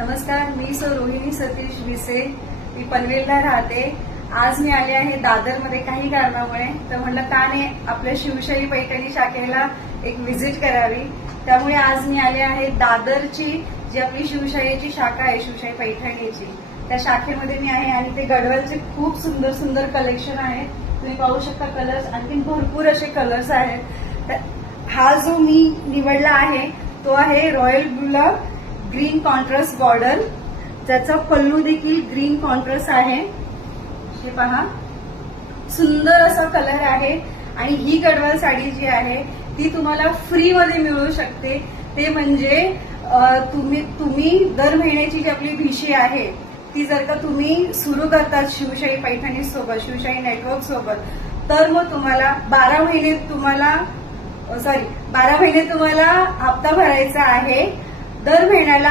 नमस्कार, मी रोहिणी सतीश विसे. मी पनवेलला राहते. आज मी आले आहे दादरमध्ये काही कारणामुळे. तर म्हणलं का नाही आपल्या शिवशाही पैठणी शाखेला एक व्हिजिट करावी. त्यामुळे आज मी आले आहे दादरची जी आपली शिवशाहीची शाखा आहे, शिवशाही पैठणीची, त्या शाखेमध्ये मी आहे. आणि ते गडवालचे खूप सुंदर सुंदर कलेक्शन आहे. तुम्ही पाहू शकता कलर्स, आणखी भरपूर असे कलर्स आहेत. तर हा जो मी निवडला आहे तो आहे royal blue green contrast border, ज्याचा पल्लू देखील ग्रीन कॉन्ट्रास्ट आहे. हे पहा, सुंदर असा कलर आहे. आणि ही गडवाल साडी जी आहे ती तुम्हाला फ्री मध्ये मिळू शकते. ते म्हणजे तुम्ही दर महिन्याची जी आपली भिशी आहे ती जर का तुम्ही सुरू करतात शिवशाही पैठणी सोबत, शिवशाही नेटवर्क सोबत, तर मग तुम्हाला 12 महिने तुम्हाला हप्ता भरायचा आहे. दर महिन्याला